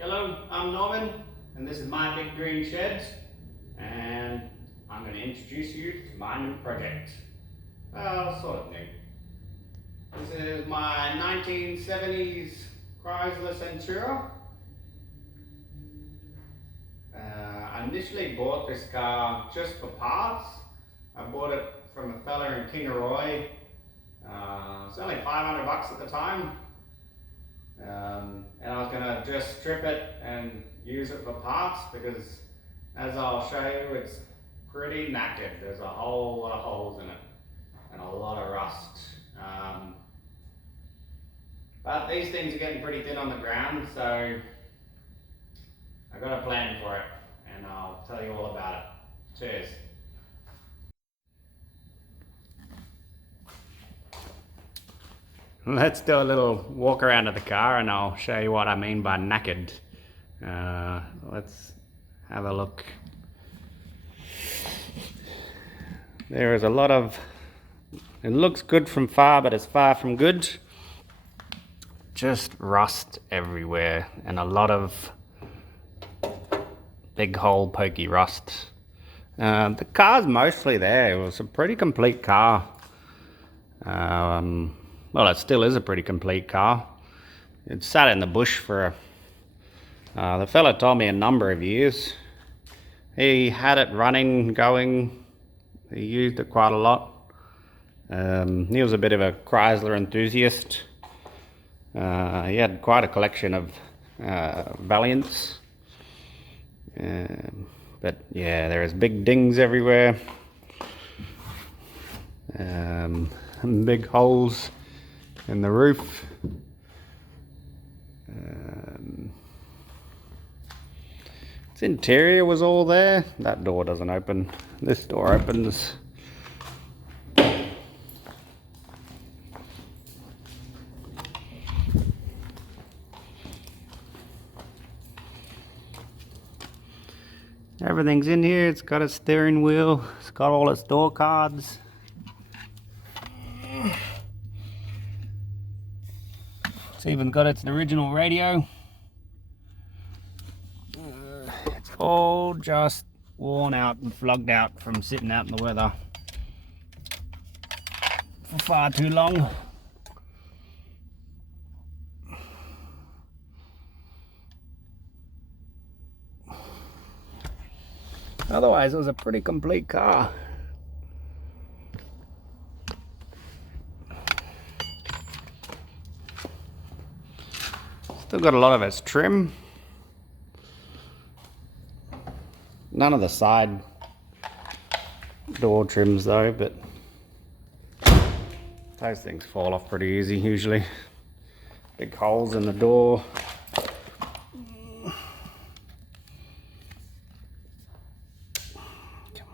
Hello, I'm Norman, and this is my big green shed, and I'm going to introduce you to my new project. Well, sort of new. This is my 1970s Chrysler Centura. I initially bought this car just for parts. I bought it from a fella in Kingaroy. It's only 500 bucks at the time. And I was going to just strip it and use it for parts because, as I'll show you, it's pretty knackered. There's a whole lot of holes in it and a lot of rust. But these things are getting pretty thin on the ground, so I've got a plan for it and I'll tell you all about it. Cheers. Let's do a little walk around of the car and I'll show you what I mean by knackered. Let's have a look. There is a lot of, it looks good from far, but it's far from good. Just rust everywhere and a lot of big hole pokey rust. The car's mostly there. It was a pretty complete car. Well, it still is a pretty complete car. It sat in the bush for the fella told me a number of years. He had it running, going. He used it quite a lot. He was a bit of a Chrysler enthusiast. He had quite a collection of Valiants. But yeah, there's big dings everywhere. Big holes in the roof. Its interior was all there. That door doesn't open. This door opens. Everything's in here. It's got a steering wheel. It's got all its door cards. It's even got its original radio. It's all just worn out and flogged out from sitting out in the weather for far too long. Otherwise, it was a pretty complete car. Still got a lot of its trim. None of the side door trims though, but those things fall off pretty easy usually. Big holes in the door. Come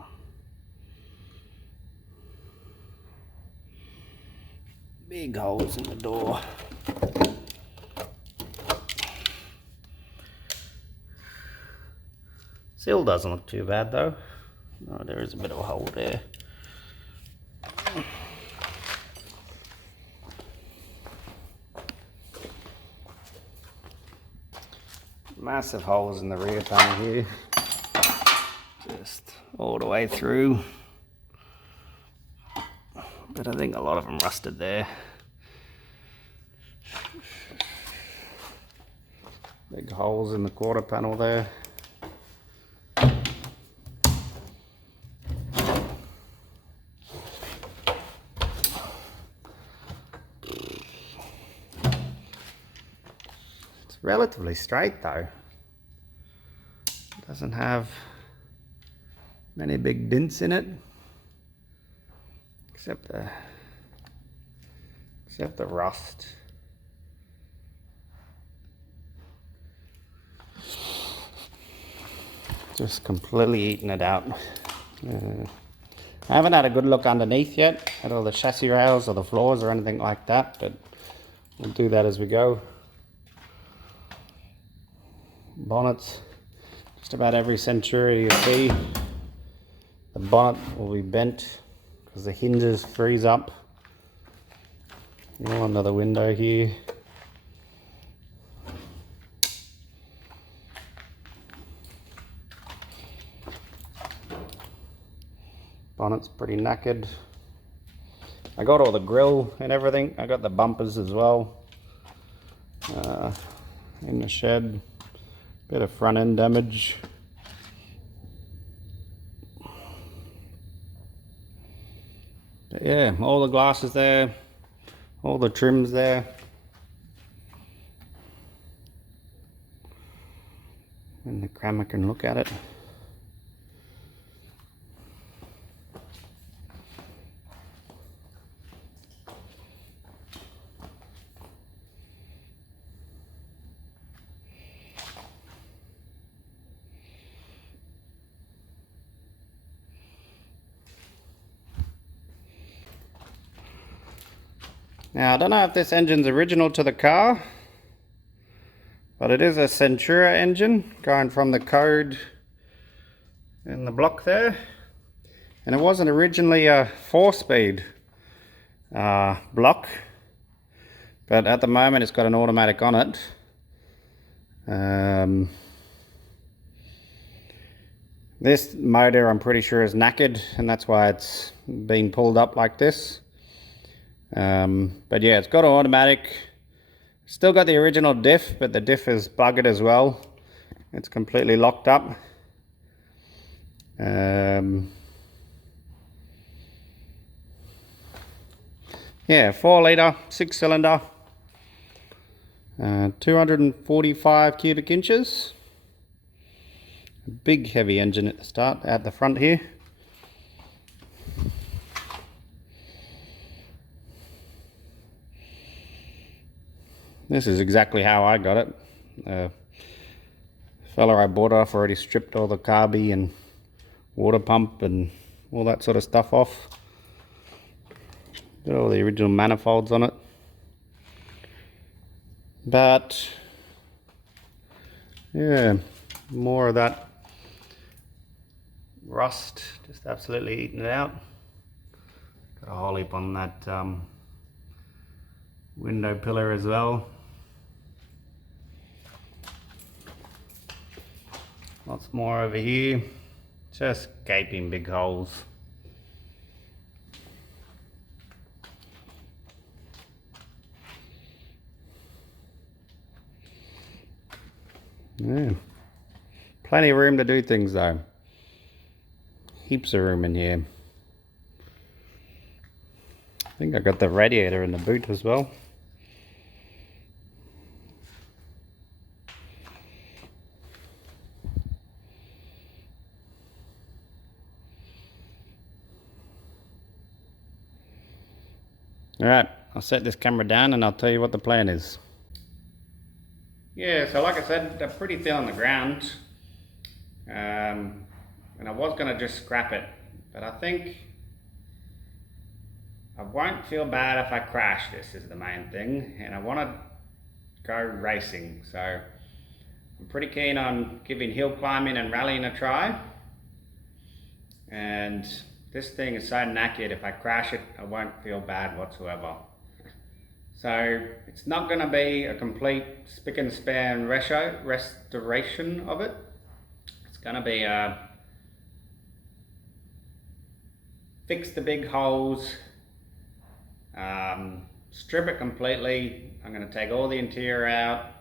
on. Big holes in the door. Still doesn't look too bad though. Oh, there is a bit of a hole there. Massive holes in the rear panel here. Just all the way through. But I think a lot of them rusted there. Big holes in the quarter panel there. Relatively straight though. Doesn't have many big dents in it, except the rust. Just completely eaten it out. I haven't had a good look underneath yet at all the chassis rails or the floors or anything like that, but we'll do that as we go. Bonnets, just about every Centura you see, the bonnet will be bent because the hinges freeze up. All under the window here. bonnet's pretty knackered. I got all the grill and everything. I got the bumpers as well in the shed. Bit of front end damage. But yeah, all the glass is there, all the trims there. And the camera can look at it. Now I don't know if this engine's original to the car, but it is a Centura engine going from the code in the block there. And it wasn't originally a 4-speed block, but at the moment it's got an automatic on it. This motor I'm pretty sure is knackered, and that's why it's being pulled up like this. But yeah, it's got an automatic. Still got the original diff, but the diff is buggered as well. It's completely locked up. Yeah, 4-litre, 6-cylinder, 245 cubic inches. A big heavy engine at the start, at the front here. This is exactly how I got it. The fella I bought off already stripped all the carby and water pump and all that sort of stuff off. Got all the original manifolds on it. But yeah, more of that rust just absolutely eating it out. Got a hole heap on that window pillar as well. Lots more over here, just gaping big holes. Yeah, plenty of room to do things though. Heaps of room in here. I think I got the radiator in the boot as well. Alright, I'll set this camera down and I'll tell you what the plan is. Yeah, so like I said, they're pretty thin on the ground. And I was going to just scrap it, but I think I won't feel bad if I crash this, is the main thing. And I want to go racing, so I'm pretty keen on giving hill climbing and rallying a try. And this thing is so knackered, if I crash it, I won't feel bad whatsoever. So it's not going to be a complete spick and span restoration of it. It's going to be fix the big holes, strip it completely. I'm going to take all the interior out.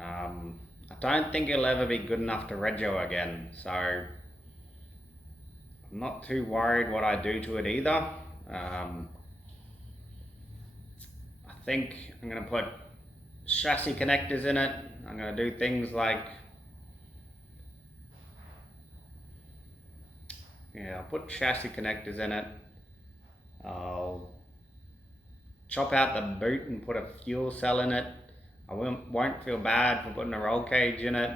I don't think it'll ever be good enough to rego again, so I'm not too worried what I do to it either. I think I'm going to put chassis connectors in it. I'm going to do things like, yeah, I'll put chassis connectors in it. I'll chop out the boot and put a fuel cell in it. I won't feel bad for putting a roll cage in it.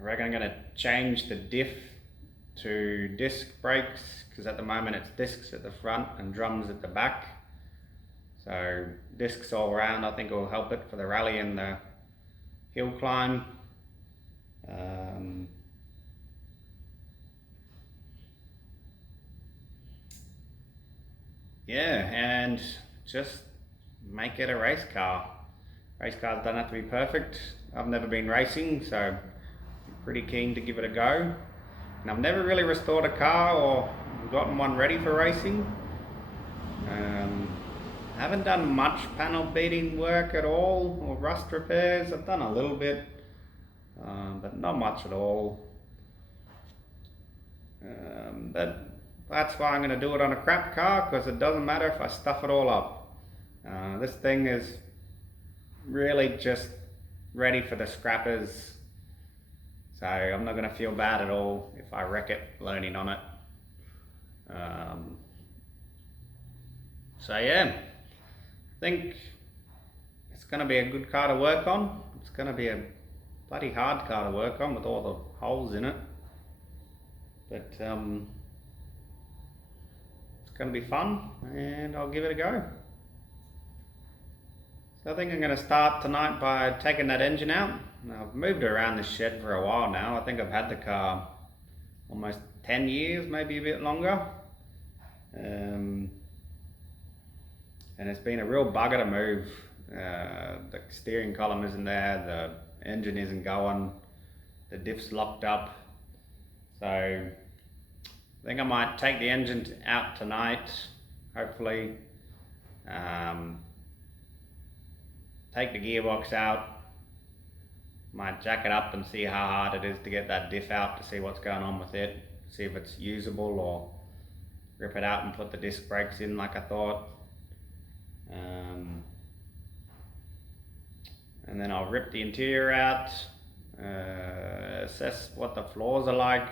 I reckon I'm going to change the diff to disc brakes, because at the moment it's discs at the front and drums at the back. So discs all around, I think will help it for the rally and the hill climb. Yeah, and just make it a race car. Race cars don't have to be perfect. I've never been racing, so I'm pretty keen to give it a go. And I've never really restored a car or gotten one ready for racing. I haven't done much panel beating work at all, or rust repairs. I've done a little bit, but not much at all. But that's why I'm going to do it on a crap car, because it doesn't matter if I stuff it all up. This thing is really just ready for the scrappers, so I'm not going to feel bad at all if I wreck it learning on it. So yeah, I think it's going to be a good car to work on. It's going to be a bloody hard car to work on with all the holes in it, but it's going to be fun, and I'll give it a go. So I think I'm going to start tonight by taking that engine out. I've moved around this shed for a while now. I think I've had the car almost 10 years, maybe a bit longer. And it's been a real bugger to move. The steering column isn't there, the engine isn't going, the diff's locked up. So I think I might take the engine out tonight, hopefully. Take the gearbox out, might jack it up and see how hard it is to get that diff out, to see what's going on with it, see if it's usable, or rip it out and put the disc brakes in like I thought. And then I'll rip the interior out, assess what the floors are like,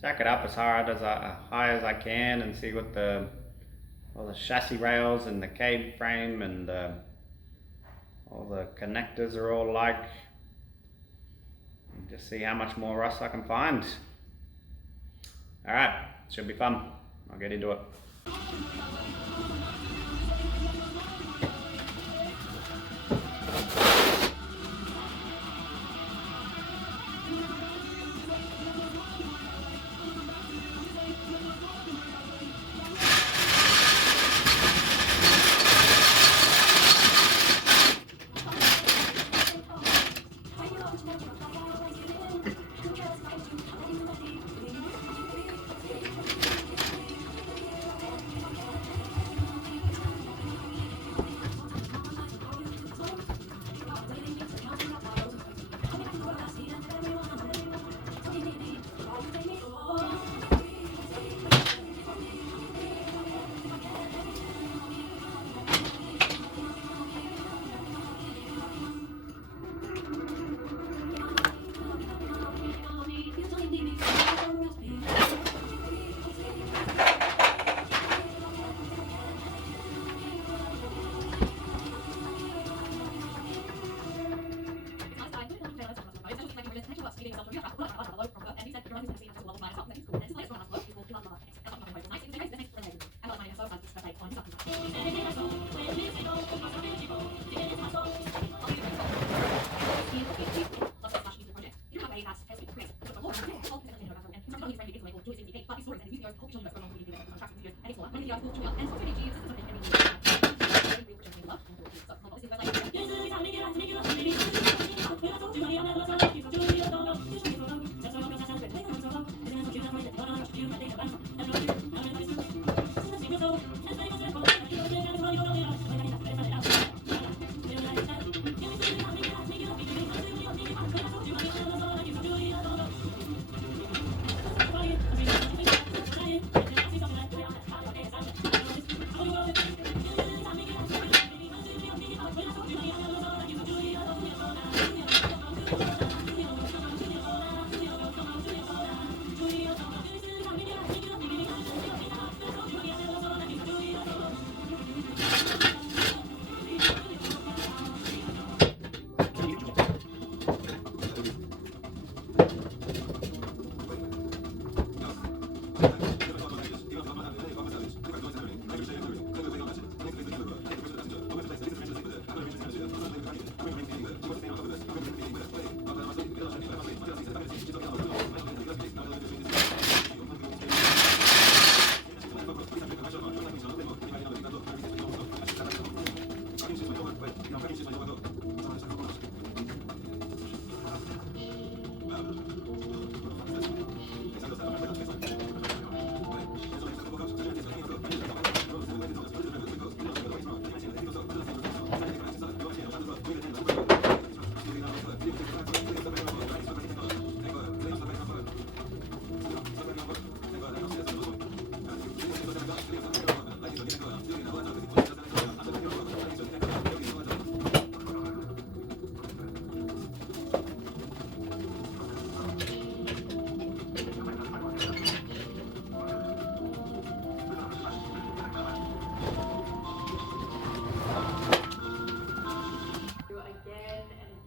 jack it up as high as I can, and see what all the chassis rails and the cab frame and all the connectors are all like, and just see how much more rust I can find. Alright, should be fun. I'll get into it.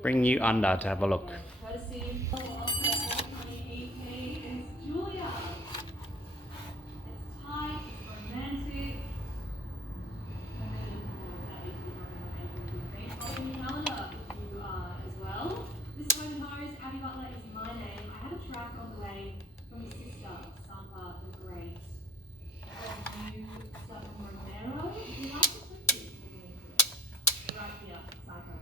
bring you under to have a look. Courtesy of the 2018 is Julia. It's tight, it's romantic. I'm really looking forward to that if you're on April 15th. I'll be calendar if you are as well. This moment host, Abby Butler is my name. I have a track on the way from my sister, Sampa the Great. From you, Stefan Romero. Would you like to click this for me? Right here, Psycho.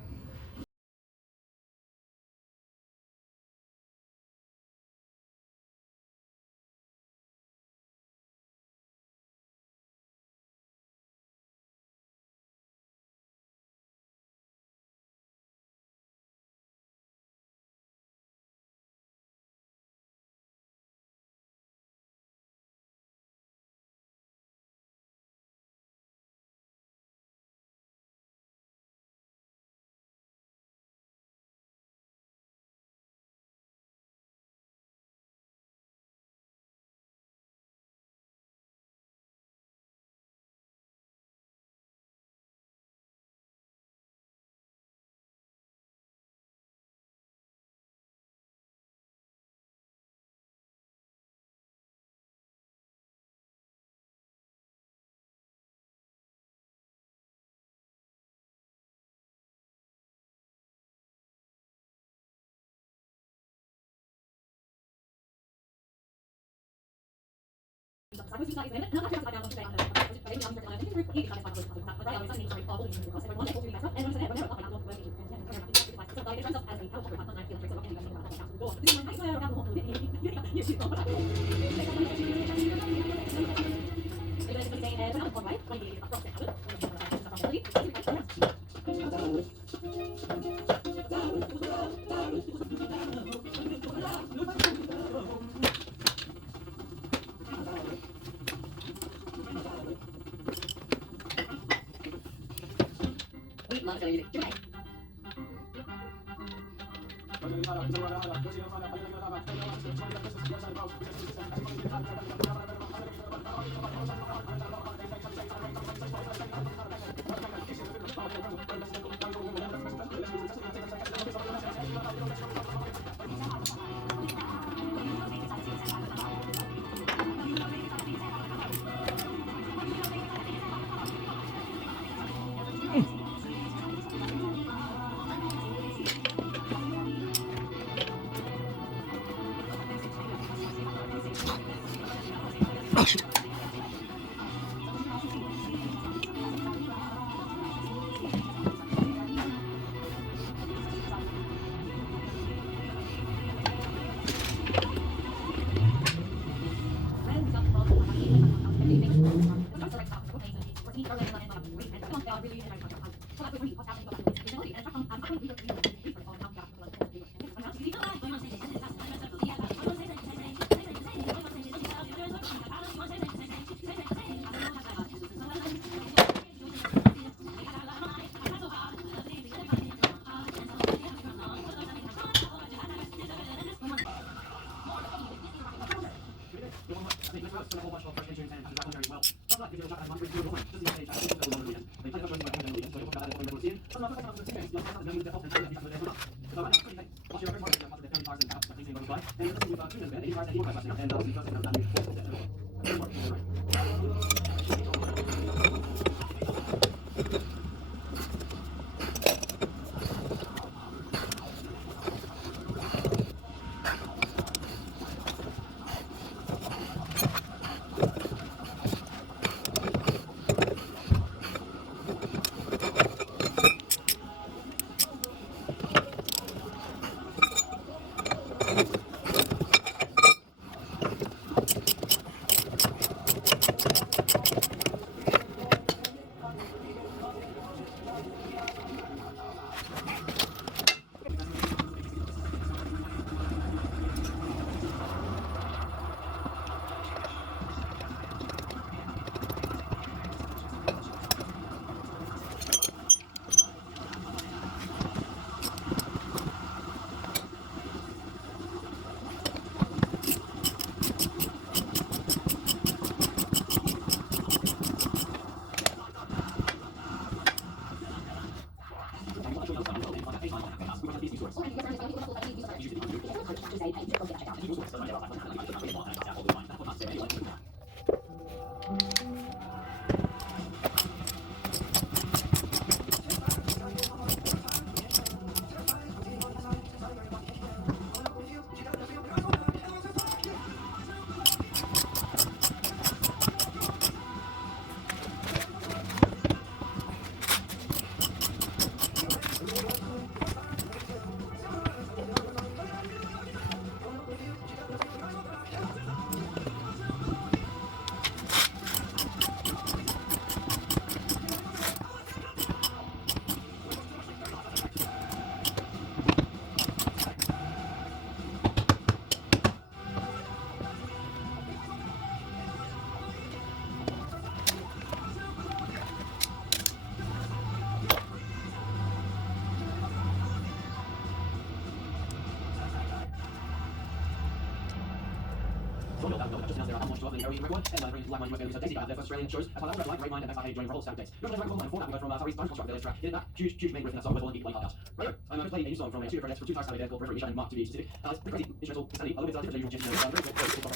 the aero record, and bring live money with Daisy, their first Australian shows. As well as live mind and that's how joining for all Saturdays. You're going to have a format we go from Far East Construct Village track. Get that huge main riff in that song with one deep like house. Right, I'm just playing a new song from a studio project for 2 times Saturday called River Nation and Mark to be specific. It's pretty crazy instrumental insanity. A little bit different than usual.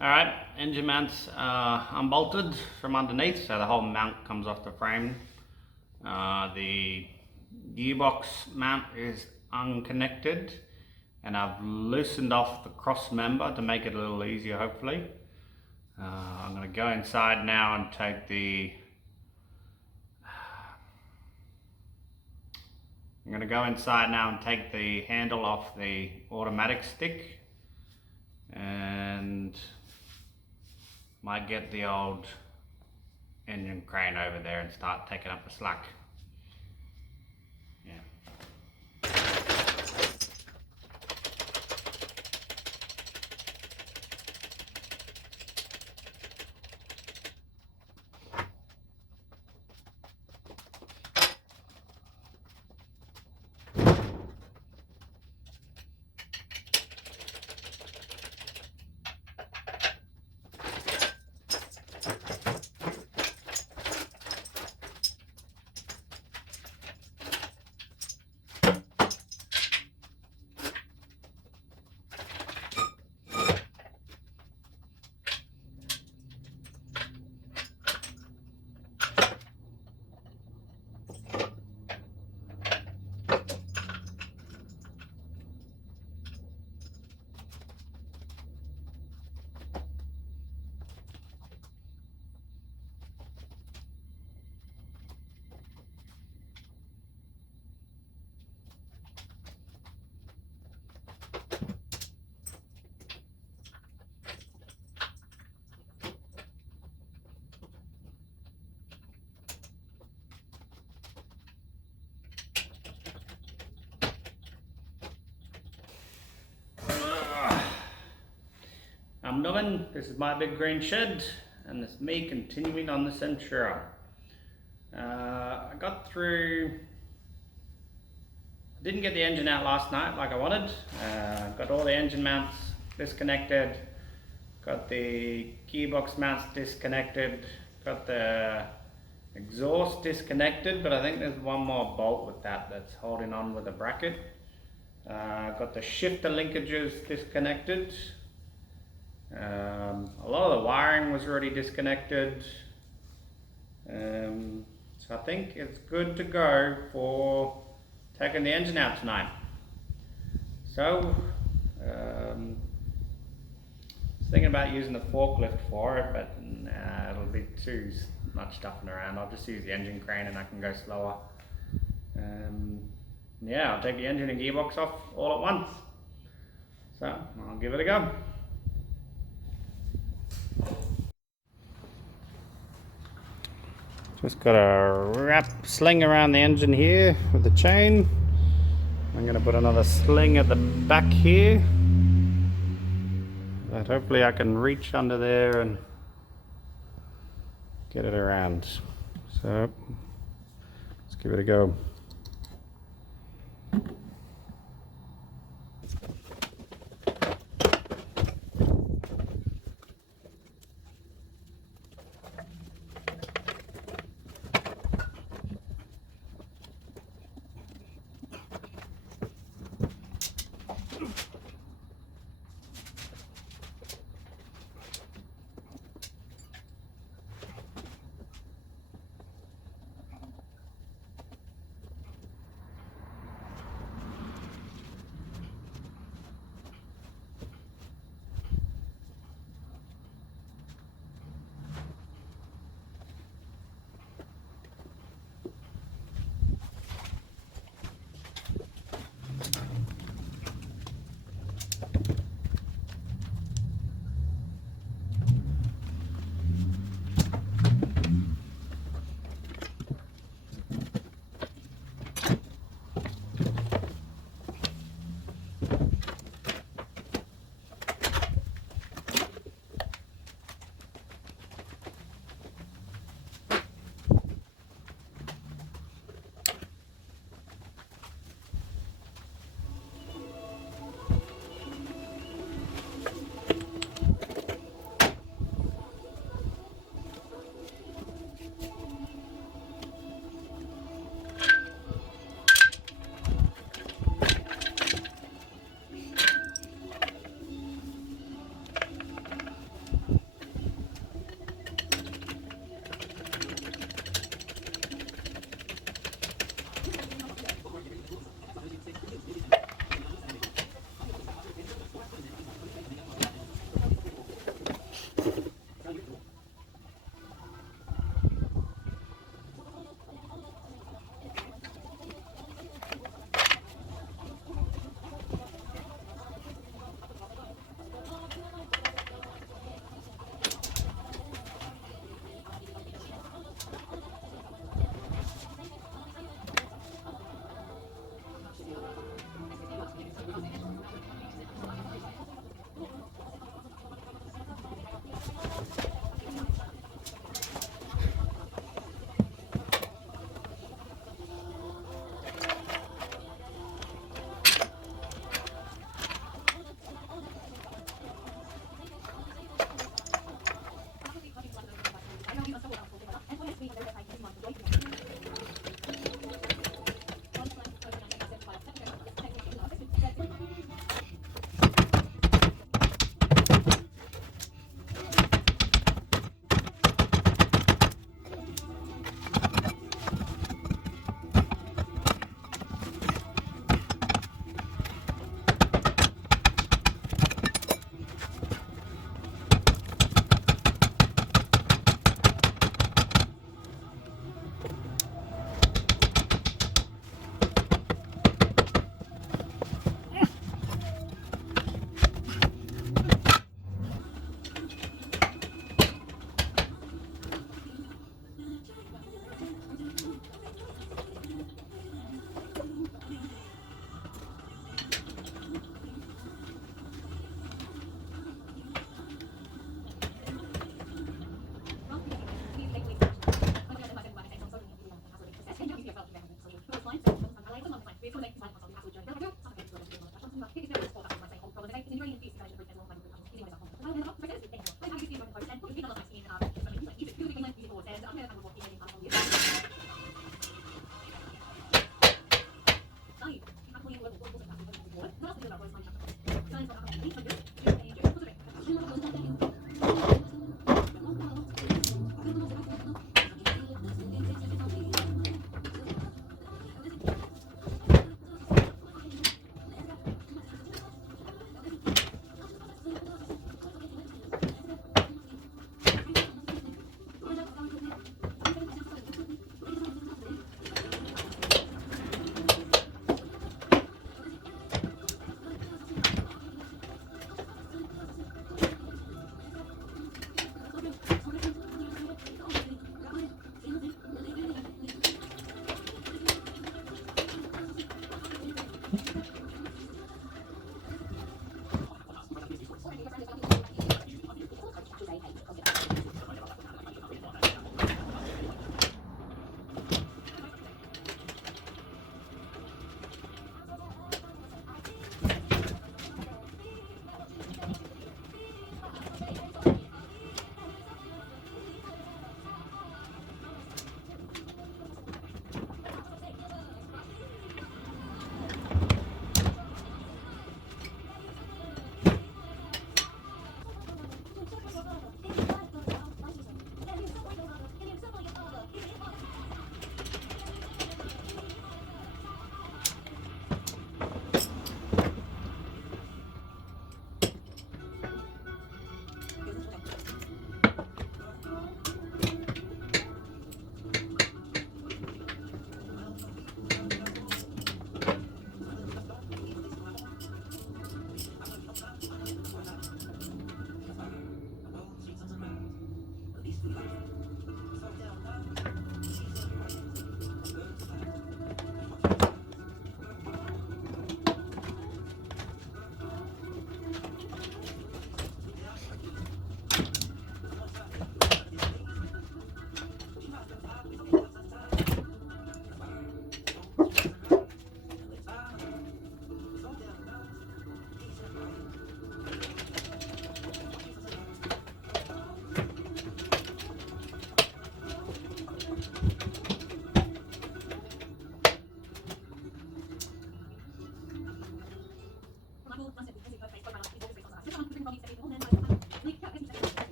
Alright, engine mounts unbolted from underneath, so the whole mount comes off the frame. The gearbox mount is unconnected, and I've loosened off the cross member to make it a little easier, hopefully. I'm going to go inside now and take the handle off the automatic stick, and might get the old engine crane over there and start taking up the slack. Yeah. I'm Norman, this is my big green shed, and it's me continuing on the Centura. I got through, didn't get the engine out last night like I wanted. Got all the engine mounts disconnected, got the gearbox mounts disconnected, got the exhaust disconnected, but I think there's one more bolt with that's holding on with a bracket. Got the shifter linkages disconnected. A lot of the wiring was already disconnected, so I think it's good to go for taking the engine out tonight. So I was thinking about using the forklift for it, but nah, it'll be too much stuffing around. I'll just use the engine crane and I can go slower. Yeah, I'll take the engine and gearbox off all at once. So I'll give it a go. Just got a sling around the engine here with the chain. I'm going to put another sling at the back here, but hopefully I can reach under there and get it around. So let's give it a go.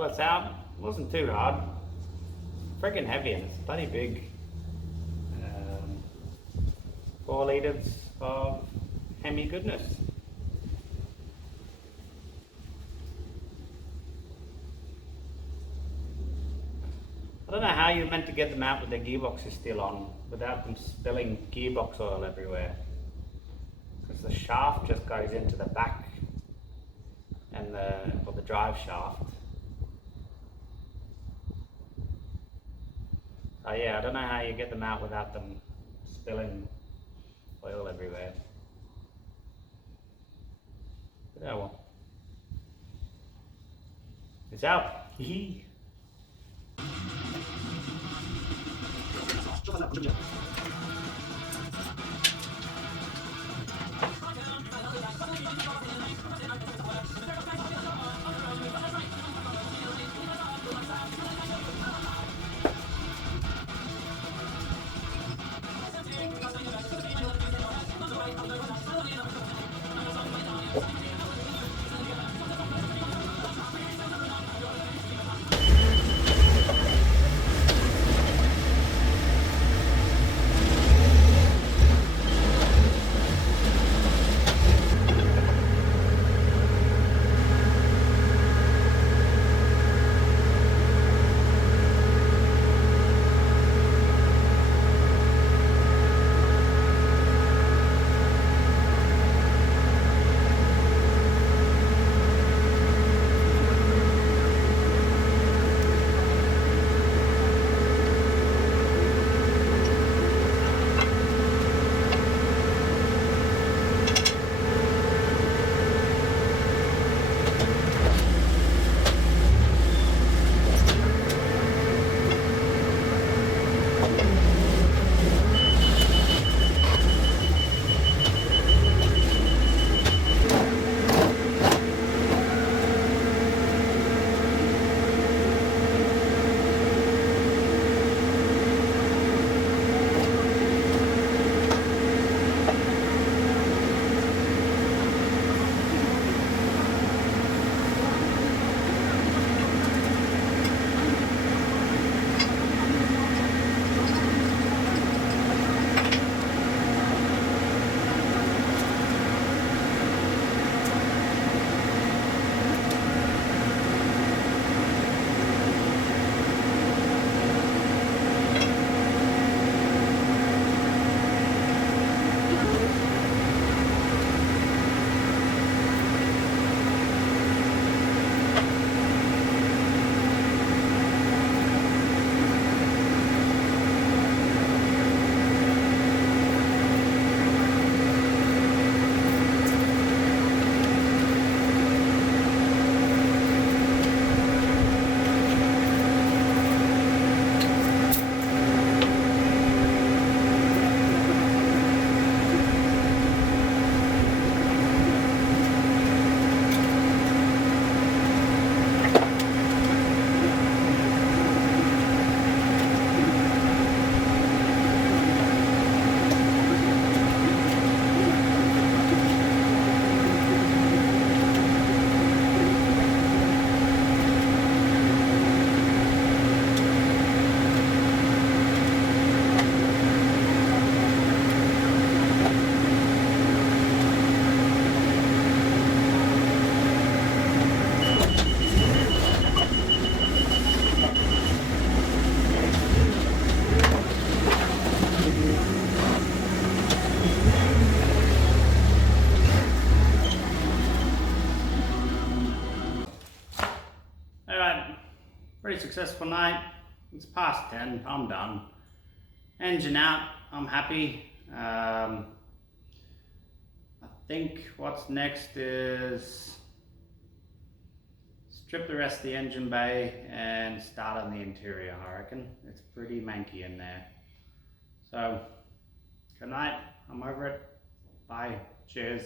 Well, it's out. It wasn't too hard. Freaking heavy, and it's bloody big. 4 litres of Hemi goodness. I don't know how you're meant to get them out with their gearboxes still on without them spilling gearbox oil everywhere. Because the shaft just goes into the back and the drive shaft. Oh yeah, I don't know how you get them out without them spilling oil everywhere. But oh well. It's out. Hee. successful night. It's past 10, I'm done. Engine out, I'm happy. I think what's next is strip the rest of the engine bay and start on the interior, I reckon. It's pretty manky in there. So, good night, I'm over it. Bye, cheers.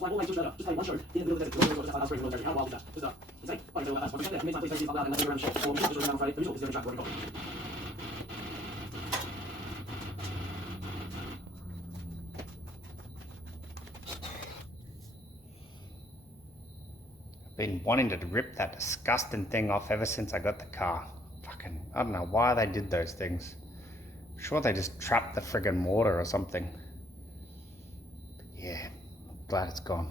flying all the way to Australia, just playing one show in the middle of the desert, just outside Spring Military. How wild is that? It's insane. But so that's what we get there. Many times they say stuff loud and let me around the show. Or just around Friday, the usual is the track where we got. Been wanting to rip that disgusting thing off ever since I got the car. Fucking, I don't know why they did those things. I'm sure they just trapped the friggin' water or something. But yeah, glad it's gone.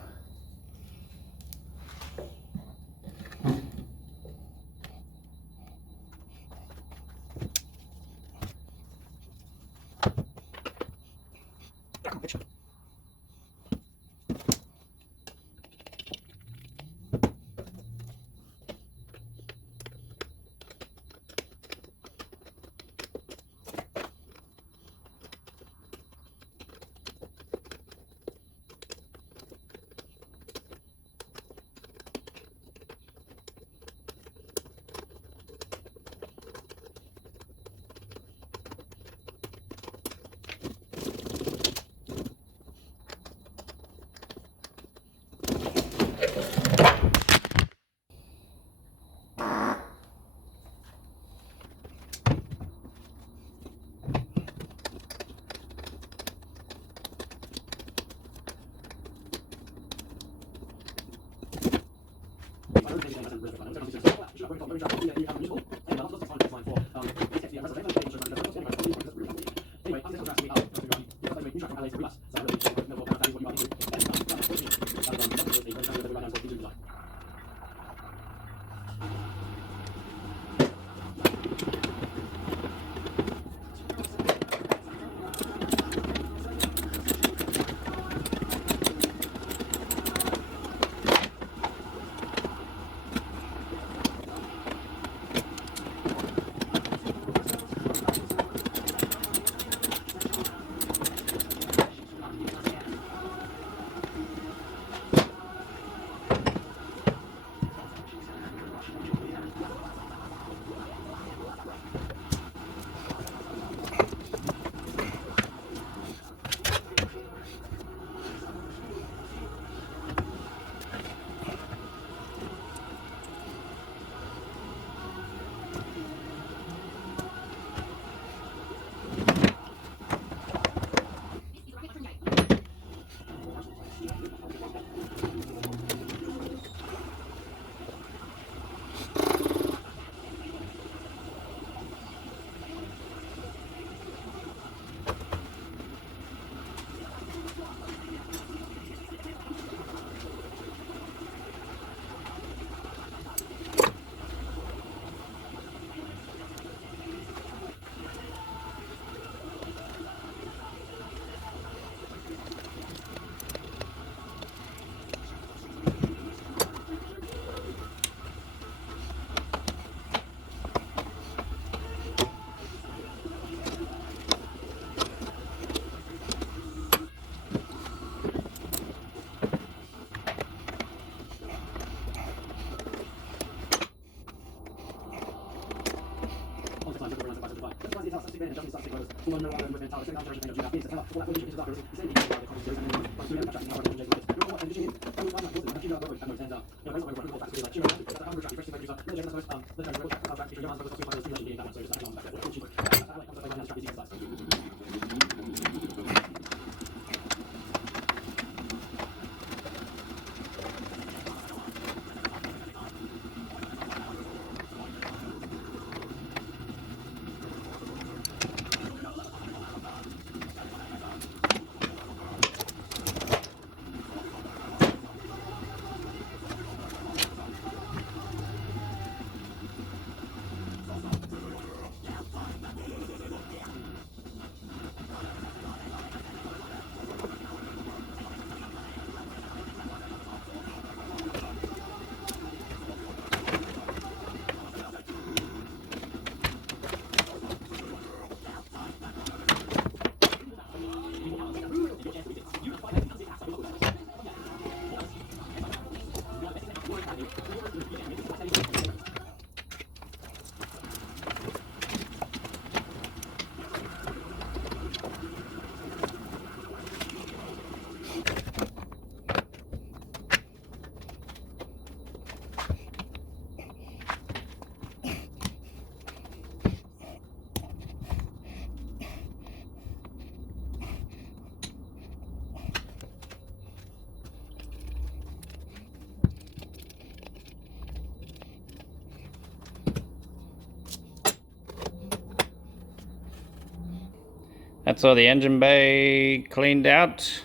That's all the engine bay cleaned out.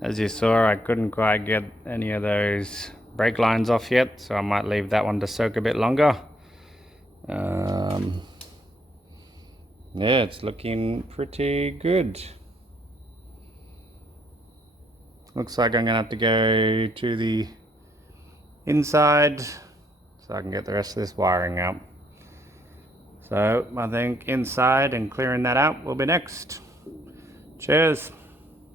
As you saw, I couldn't quite get any of those brake lines off yet, so I might leave that one to soak a bit longer. Yeah, it's looking pretty good. Looks like I'm gonna have to go to the inside so I can get the rest of this wiring out. So I think inside and clearing that out will be next. Cheers.